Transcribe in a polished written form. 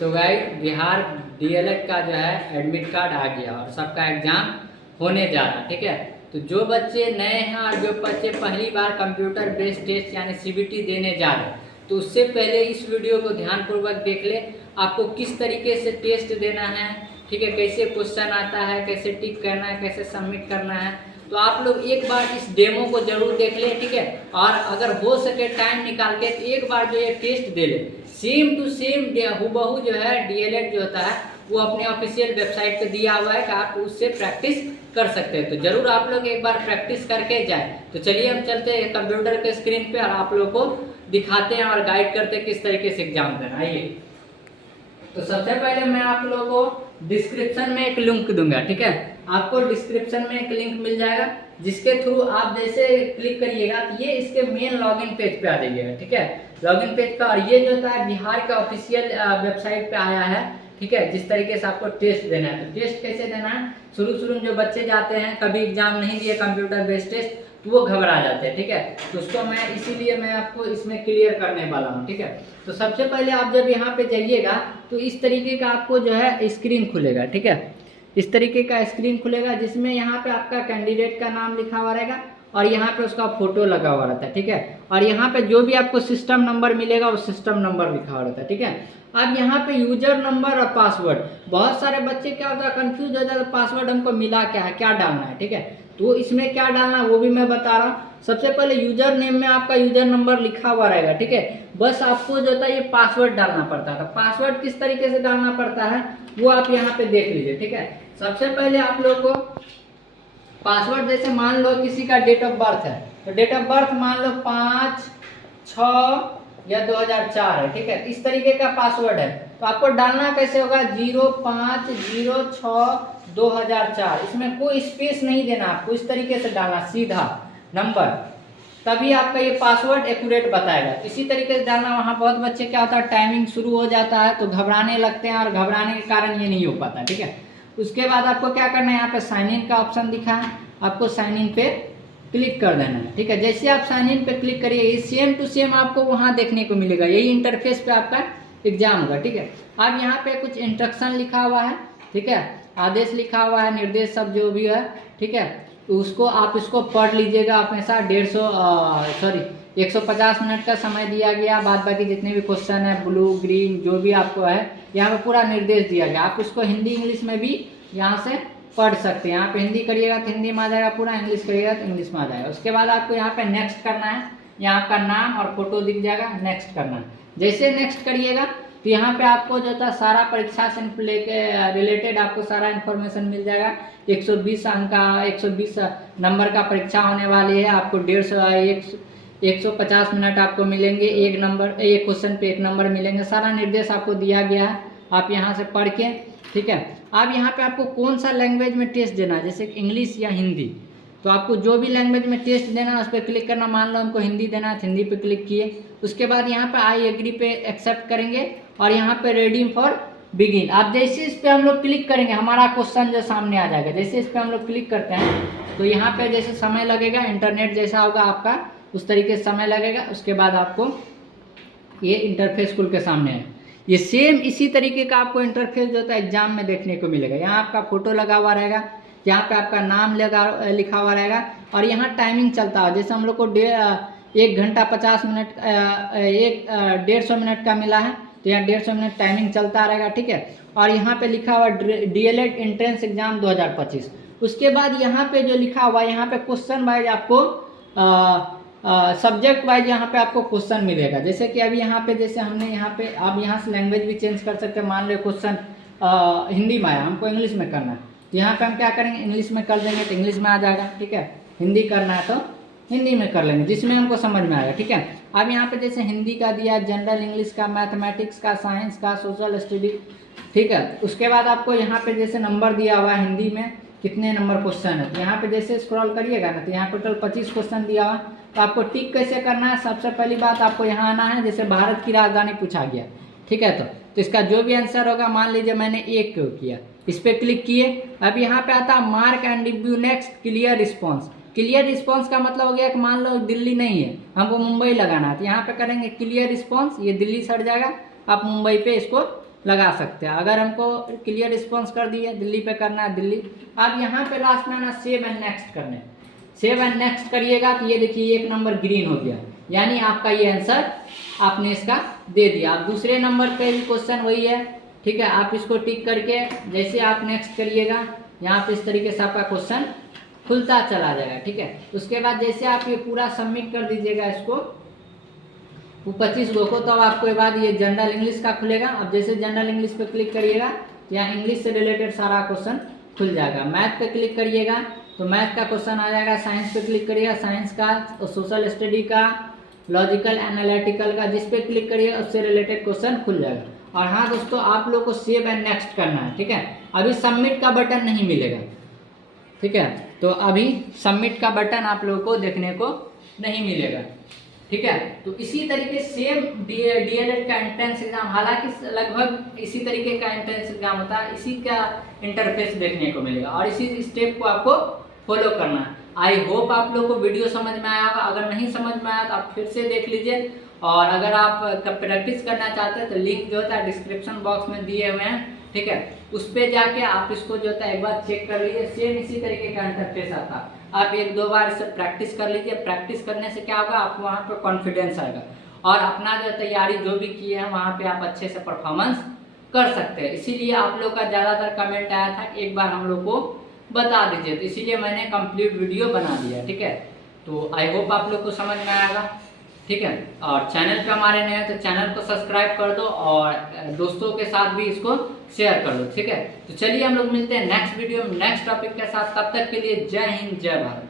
तो guys Bihar DElEd का जो है एडमिट कार्ड आ गया और सबका एग्ज़ाम होने जा रहा है, ठीक है। तो जो बच्चे नए हैं और जो बच्चे पहली बार कंप्यूटर बेस्ड टेस्ट यानी सीबीटी देने जा रहे हैं, तो उससे पहले इस वीडियो को ध्यानपूर्वक देख ले। आपको किस तरीके से टेस्ट देना है, ठीक है, कैसे क्वेश्चन आता है, कैसे टिक करना है, कैसे सबमिट करना है। तो आप लोग एक बार इस डेमो को जरूर देख ले, ठीक है। और अगर हो सके टाइम निकाल के तो एक बार जो ये टेस्ट दे ले, सेम टू सेम हूबहू जो है डीएलएड जो होता है वो अपने ऑफिशियल वेबसाइट पे दिया हुआ है कि आप उससे प्रैक्टिस कर सकते हैं। तो जरूर आप लोग एक बार प्रैक्टिस करके जाए। तो चलिए हम चलते हैं कंप्यूटर के स्क्रीन पे और आप लोग को दिखाते हैं और गाइड करते हैं किस तरीके से एग्जाम देना। आइए, तो सबसे पहले मैं आप लोगों को डिस्क्रिप्शन में एक लिंक दूंगा, ठीक है। आपको डिस्क्रिप्शन में एक लिंक मिल जाएगा जिसके थ्रू आप जैसे क्लिक करिएगा तो ये इसके मेन लॉगिन पेज पे आ जाइएगा, ठीक है, लॉगिन पेज पे। और ये जो होता है बिहार का ऑफिशियल वेबसाइट पे आया है, ठीक है, जिस तरीके से आपको टेस्ट देना है। तो टेस्ट कैसे देना है, शुरू में जो बच्चे जाते हैं कभी एग्जाम नहीं दिए कंप्यूटर बेस्ड टेस्ट तो वो घबरा जाते हैं, ठीक है। तो उसको मैं इसीलिए मैं आपको इसमें क्लियर करने वाला हूँ, ठीक है। तो सबसे पहले आप जब यहाँ पे जाइएगा तो इस तरीके का आपको जो है स्क्रीन खुलेगा, ठीक है। इस तरीके का स्क्रीन खुलेगा जिसमें यहाँ पे आपका कैंडिडेट का नाम लिखा हुआ रहेगा और यहाँ पे उसका फोटो लगा हुआ रहता है, ठीक है। और यहाँ पे जो भी आपको सिस्टम नंबर मिलेगा वो सिस्टम नंबर लिखा हुआ रहता है, ठीक है। अब यहाँ पे यूजर नंबर और पासवर्ड, बहुत सारे बच्चे क्या होता है कंफ्यूज हो जाता है, पासवर्ड हमको मिला क्या है, क्या डालना है, ठीक है। तो इसमें क्या डालना है वो भी मैं बता रहा हूँ। सबसे पहले यूजर नेम में आपका यूजर नंबर लिखा हुआ रहेगा, ठीक है। बस आपको जो होता है ये पासवर्ड डालना पड़ता है। पासवर्ड किस तरीके से डालना पड़ता है वो आप यहाँ पे देख लीजिए, ठीक है। सबसे पहले आप लोग को पासवर्ड जैसे मान लो किसी का डेट ऑफ बर्थ है तो डेट ऑफ बर्थ मान लो 5/6 या 2004 है, ठीक है। इस तरीके का पासवर्ड है तो आपको डालना कैसे होगा 05062004। इसमें कोई स्पेस नहीं देना, आपको इस तरीके से डालना सीधा नंबर, तभी आपका ये पासवर्ड एक्यूरेट बताएगा। इसी तरीके से डालना। वहाँ बहुत बच्चे क्या होता है टाइमिंग शुरू हो जाता है तो घबराने लगते हैं और घबराने के कारण ये नहीं हो पाता, ठीक है। उसके बाद आपको क्या करना है, यहाँ पे साइन इन का ऑप्शन दिखा है, आपको साइन इन पे क्लिक कर देना है, ठीक है। जैसे आप साइन इन पे क्लिक करिए ये सेम टू सेम आपको वहाँ देखने को मिलेगा, यही इंटरफेस पे आपका एग्जाम होगा, ठीक है। अब यहाँ पे कुछ इंस्ट्रक्शन लिखा हुआ है, ठीक है, आदेश लिखा हुआ है, निर्देश सब जो भी है, ठीक है। तो उसको आप इसको पढ़ लीजिएगा अपने साथ। 150 मिनट का समय दिया गया। बाद बाकी जितने भी क्वेश्चन है ब्लू ग्रीन जो भी आपको है यहाँ पे पूरा निर्देश दिया गया। आप उसको हिंदी इंग्लिश में भी यहाँ से पढ़ सकते हैं। यहाँ पे हिंदी करिएगा तो हिंदी में आ जाएगा पूरा, इंग्लिश करिएगा तो इंग्लिश में आ जाएगा। उसके बाद आपको यहाँ पे नेक्स्ट करना है, यहाँ आपका नाम और फोटो दिख जाएगा, नेक्स्ट करना है। जैसे नेक्स्ट करिएगा तो यहाँ पे आपको जो था सारा परीक्षा से लेके रिलेटेड आपको सारा इन्फॉर्मेशन मिल जाएगा। 120 अंक का 120 नंबर का परीक्षा होने वाली है। आपको 150 मिनट आपको मिलेंगे, एक क्वेश्चन पे 1 नंबर मिलेंगे। सारा निर्देश आपको दिया गया है, आप यहाँ से पढ़ के, ठीक है। अब यहाँ पे आपको कौन सा लैंग्वेज में टेस्ट देना है, जैसे इंग्लिश या हिंदी, तो आपको जो भी लैंग्वेज में टेस्ट देना है उस पर क्लिक करना। मान लो हमको हिंदी देना है, हिंदी पे क्लिक किए। उसके बाद यहाँ पे आई एग्री पे एक्सेप्ट करेंगे और यहाँ पे रेडी फॉर बिगिन। आप जैसे इस पे हम लोग क्लिक करेंगे हमारा क्वेश्चन जो सामने आ जाएगा। जैसे इस पे हम लोग क्लिक करते हैं तो यहाँ पे जैसे समय लगेगा, इंटरनेट जैसा होगा आपका उस तरीके से समय लगेगा। उसके बाद आपको ये इंटरफेस खुल के सामने है। ये सेम इसी तरीके का आपको इंटरफेस जो होता है एग्जाम में देखने को मिलेगा। यहाँ आपका फोटो लगा हुआ रहेगा, यहाँ पे आपका नाम लिखा हुआ रहेगा और यहाँ टाइमिंग चलता है। जैसे हम लोग को 1 घंटा 50 मिनट 150 मिनट का मिला है तो यहाँ 150 मिनट टाइमिंग चलता रहेगा, ठीक है। और यहाँ पे लिखा हुआ डीएलएड एंट्रेंस एग्जाम 2025। उसके बाद यहाँ पे जो लिखा हुआ यहाँ पे क्वेश्चन वाइज आपको सब्जेक्ट वाइज यहाँ पे आपको क्वेश्चन मिलेगा। जैसे कि अभी यहाँ पे जैसे हमने यहाँ पे आप यहाँ से लैंग्वेज भी चेंज कर सकते हैं। मान लो क्वेश्चन हिंदी में आया, हमको इंग्लिश में करना है तो यहाँ पे हम क्या करेंगे इंग्लिश में कर देंगे तो इंग्लिश में आ जाएगा, ठीक है। हिंदी करना है तो हिंदी में कर लेंगे जिसमें हमको समझ में आएगा, ठीक है। अब यहाँ पे जैसे हिंदी का दिया, जनरल इंग्लिश का, मैथमेटिक्स का, साइंस का, सोशल स्टडी, ठीक है। उसके बाद आपको यहाँ पे जैसे नंबर दिया हुआ है हिंदी में कितने नंबर क्वेश्चन है तो यहाँ पे जैसे स्क्रॉल करिएगा ना तो यहाँ टोटल 25 क्वेश्चन दिया हुआ। तो आपको टिक कैसे करना है, सबसे पहली बात आपको यहाँ आना है। जैसे भारत की राजधानी पूछा गया, ठीक है, तो इसका जो भी आंसर होगा, मान लीजिए मैंने 1 किया, इस पर क्लिक किए। अब यहाँ पे आता है mark and review next clear response. Clear response का मतलब हो गया कि मान लो दिल्ली नहीं है, हमको मुंबई लगाना है तो यहाँ पे करेंगे क्लियर रिस्पॉन्स, ये दिल्ली सट जाएगा, आप मुंबई पे इसको लगा सकते हैं। अगर हमको क्लियर रिस्पॉन्स कर दिए, दिल्ली पे करना है दिल्ली, अब यहाँ पे लास्ट में ना सेव एंड नेक्स्ट करना है। सेव एंड नेक्स्ट करिएगा तो ये देखिए 1 नंबर ग्रीन हो गया, यानी आपका ये आंसर आपने इसका दे दिया। अब दूसरे नंबर पे भी क्वेश्चन वही है, ठीक है। आप इसको टिक करके जैसे आप नेक्स्ट करिएगा, यहाँ पे इस तरीके से आपका क्वेश्चन खुलता चला जाएगा, ठीक है। उसके बाद जैसे आप ये पूरा सबमिट कर दीजिएगा इसको 25 गो को, तो अब आपको बाद ये जनरल इंग्लिश का खुलेगा। अब जैसे जनरल इंग्लिश पे क्लिक करिएगा तो यहाँ इंग्लिश से रिलेटेड सारा क्वेश्चन खुल जाएगा। मैथ पे क्लिक करिएगा तो मैथ का क्वेश्चन आ जाएगा। साइंस पे क्लिक करिएगा, साइंस का, सोशल स्टडी का, लॉजिकल एनालिटिकल का, जिस पे क्लिक करिएगा उससे रिलेटेड क्वेश्चन खुल जाएगा। और हाँ दोस्तों, आप लोग को सेव एंड नेक्स्ट करना है, ठीक है। अभी सबमिट का बटन नहीं मिलेगा, ठीक है। तो अभी सबमिट का बटन आप लोगों को देखने को नहीं मिलेगा, ठीक है। तो इसी तरीके सेम डीएलएड का एंट्रेंस एग्जाम, हालांकि लगभग इसी तरीके का एंट्रेंस एग्जाम होता है, इसी का इंटरफेस देखने को मिलेगा और इसी स्टेप को आपको फॉलो करना है। आई होप आप लोग को वीडियो समझ में आया होगा। अगर नहीं समझ में आया तो आप फिर से देख लीजिए, और अगर आप प्रैक्टिस करना चाहते हैं तो लिंक जो होता है डिस्क्रिप्शन बॉक्स में दिए हुए हैं, ठीक है। उस पर जाके आप इसको जो होता है एक बार चेक कर लीजिए। सेम इसी तरीके का इंटरफेस आता है, आप 1-2 बार इसे प्रैक्टिस कर लीजिए। प्रैक्टिस करने से क्या होगा, आपको वहाँ पर कॉन्फिडेंस आएगा और अपना जो तैयारी जो भी किए हैं वहाँ पे आप अच्छे से परफॉर्मेंस कर सकते हैं। इसीलिए आप लोग का ज़्यादातर कमेंट आया था कि एक बार हम लोग को बता दीजिए, तो इसीलिए मैंने कंप्लीट वीडियो बना दिया, ठीक है। तो आई होप आप लोग को समझ में आएगा, ठीक है। और चैनल पे हमारे नए हैं तो चैनल को सब्सक्राइब कर दो और दोस्तों के साथ भी इसको शेयर कर दो, ठीक है। तो चलिए हम लोग मिलते हैं नेक्स्ट वीडियो में नेक्स्ट टॉपिक के साथ। तब तक के लिए जय हिंद, जय भारत।